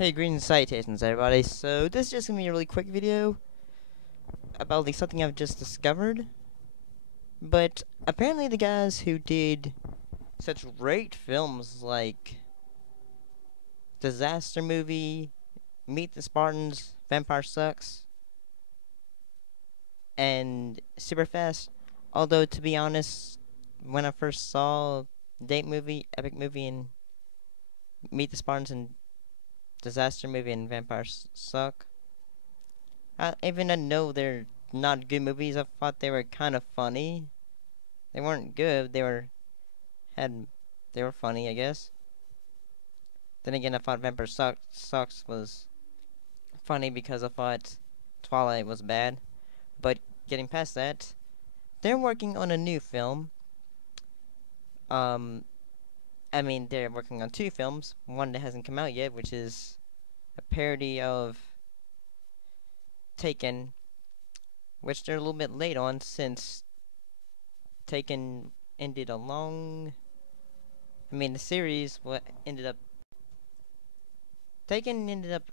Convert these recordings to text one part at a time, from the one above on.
Hey, greetings, salutations, everybody. So this is just gonna be a really quick video about something I've just discovered. But apparently, the guys who did such great films like Disaster Movie, Meet the Spartans, Vampire Sucks, and Superfast. Although to be honest, when I first saw Date Movie, Epic Movie, and Meet the Spartans and Disaster Movie and Vampire Suck, even though I know they're not good movies, I thought they were kind of funny. They weren't good. They were funny, I guess. Then again, I thought Sucks was funny because I thought Twilight was bad. But getting past that, they're working on a new film. They're working on two films. One that hasn't come out yet, which is a parody of Taken, which they're a little bit late on since Taken ended a long... the series Taken ended up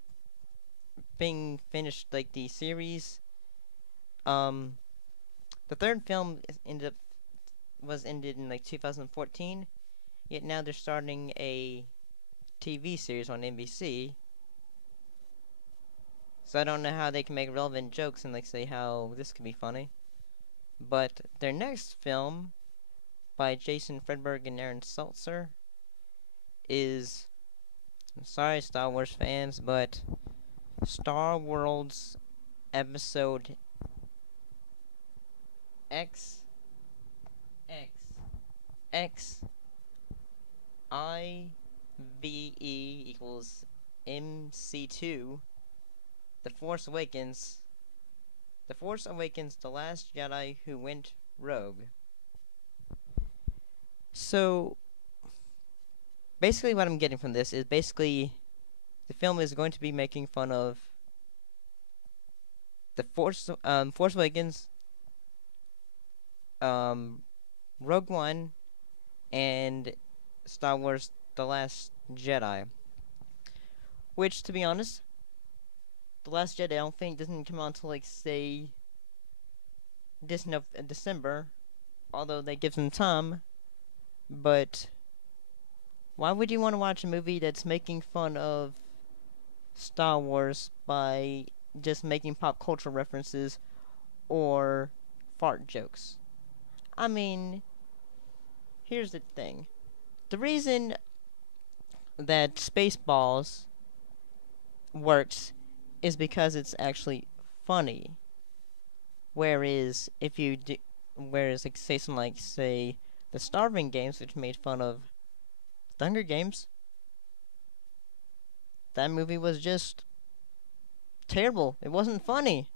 being finished, like, the series. The third film ended in, like, 2014, yet now they're starting a TV series on NBC. So I don't know how they can make relevant jokes and, like, say how this could be funny. But their next film, by Jason Friedberg and Aaron Seltzer, is, I'm sorry, Star Wars fans, but Star Wars Episode X I B E equals MC2, The Force Awakens, The Last Jedi Who Went Rogue. So, basically what I'm getting from this is basically the film is going to be making fun of the Force Awakens, Rogue One, and Star Wars The Last Jedi. Which, to be honest, The Last Jedi I don't think doesn't come out until, like, say, December, although they give some time. But why would you want to watch a movie that's making fun of Star Wars by just making pop culture references or fart jokes? I mean, here's the thing. The reason that Spaceballs works is because it's actually funny. Whereas like, say something like, say, the Starving Games, which made fun of the Hunger Games, that movie was just terrible. It wasn't funny.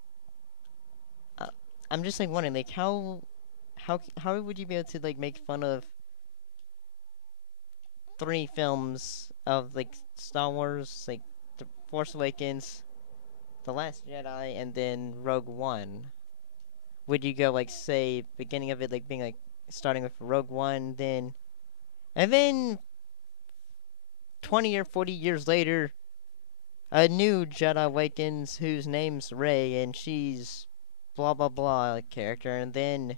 I'm just, like, wondering, like, how would you be able to, like, make fun of 3 films of, like, Star Wars, like, The Force Awakens, The Last Jedi, and then Rogue One? Would you go, like, say, beginning of it, like, being, like, starting with Rogue One, and then 20 or 40 years later, a new Jedi awakens whose name's Rey, and she's blah blah blah character, and then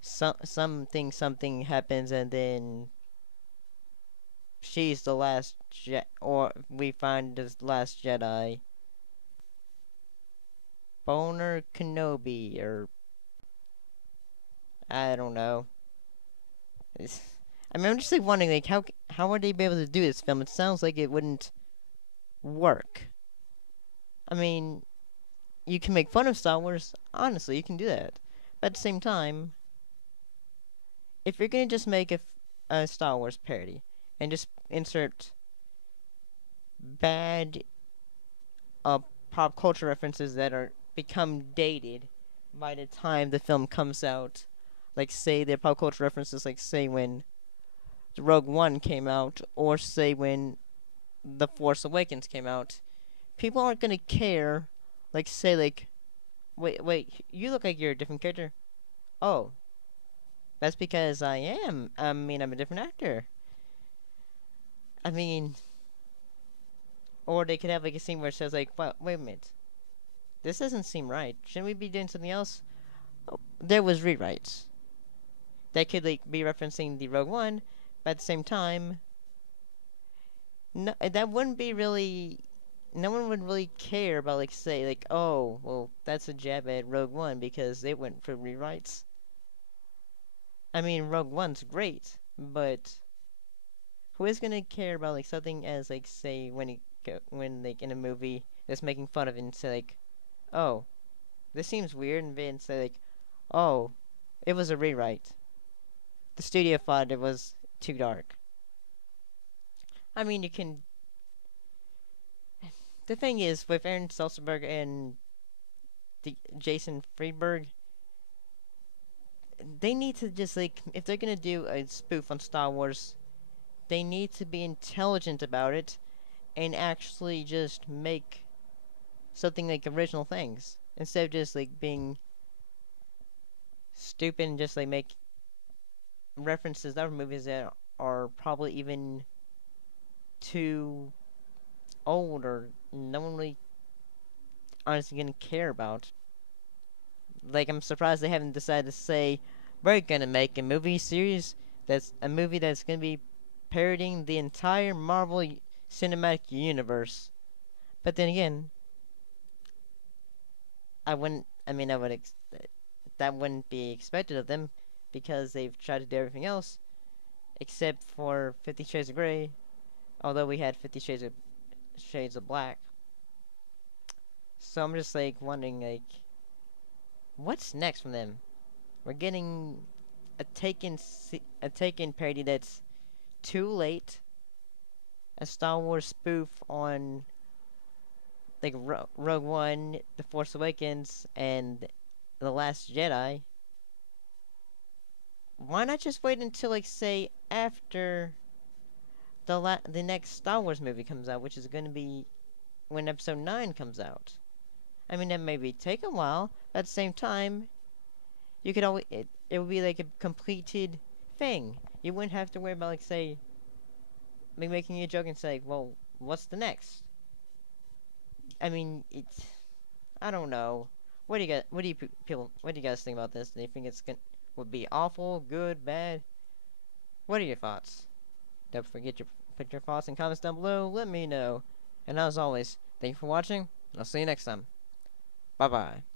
something happens, and then she's the last or we find the last Jedi, Boner Kenobi, or I don't know. I'm just, like, wondering, like, how would they be able to do this film? It sounds like it wouldn't work. I mean, you can make fun of Star Wars, honestly, you can do that. But at the same time, if you're gonna just make a Star Wars parody and just insert bad pop culture references that are become dated by the time the film comes out, like, say, the pop culture references, like, say, when Rogue One came out, or say when The Force Awakens came out, people aren't gonna care. Like, say, like, wait, you look like you're a different character. Oh, that's because I am. I'm a different actor. I mean, Or they could have like a scene where it says like, "Well, wait a minute, this doesn't seem right. Shouldn't we be doing something else?" Oh, there was rewrites that could like be referencing the Rogue One, but at the same time, no, that wouldn't be really. No one would really care about like say like, oh, well, that's a jab at Rogue One because they went for rewrites. I mean, Rogue One's great, but who is gonna care about like something as like say when like in a movie that's making fun of it and say like, oh, this seems weird, and then say like, oh, it was a rewrite. The studio thought it was too dark. I mean, you can. The thing is, with Aaron Seltzer and Jason Friedberg, they need to just like if they're gonna do a spoof on Star Wars, they need to be intelligent about it and actually just make something like original things instead of just like being stupid and just like make references to other movies that are probably even too old or no one really honestly gonna care about. Like I'm surprised they haven't decided to say we're gonna make a movie series that's a movie that's gonna be parodying the entire Marvel cinematic universe. But then again, I wouldn't. I mean, I would. That wouldn't be expected of them because they've tried to do everything else except for 50 Shades of Grey. Although we had 50 Shades of Black. So I'm just like wondering like what's next from them? We're getting a Taken parody that's too late. A Star Wars spoof on like Rogue One, The Force Awakens, and The Last Jedi. Why not just wait until like say after the next Star Wars movie comes out, which is going to be when Episode 9 comes out? I mean, that maybe take a while, but at the same time, you could always it would be like a completed thing. You wouldn't have to worry about like say making a joke and say, well, what's the next? I mean, it's I don't know. What do you got? What do you people? What do you guys think about this? Do you think it's gonna would be awful, good, bad? What are your thoughts? Don't forget to put your thoughts in comments down below. Let me know. And as always, thank you for watching. I'll see you next time. Bye bye.